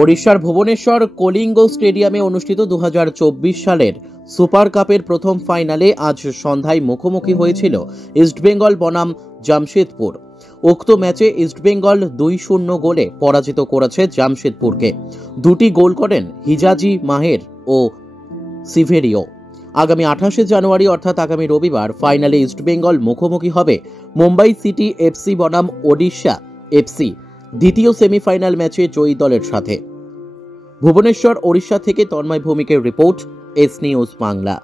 ওড়িশার ভুবনেশ্বর কলিঙ্গ স্টেডিয়ামে অনুষ্ঠিত 2024 সালের সুপার কাপের প্রথম ফাইনালে আজ সন্ধ্যায় মুখোমুখি হয়েছিল ইস্টবেঙ্গল বনাম জামশেদপুর। উক্ত ম্যাচে ইস্টবেঙ্গল 2-0 গোলে পরাজিত করেছে জামশেদপুরকে। দুটি গোল করেন হিজাজি মাহের ও সিভেরিও। আগামী 28 জানুয়ারি অর্থাৎ আগামী রবিবার ফাইনালে ইস্টবেঙ্গল মুখোমুখি হবে মুম্বাই সিটি এফসি বনাম ওড়িশা এফসি দ্বিতীয় সেমিফাইনাল ম্যাচে জয়ী দলের সাথে। ভুবনেশ্বর ওড়িশা থেকে তন্ময় ভৌমিকের রিপোর্ট, এস নিউজ বাংলা।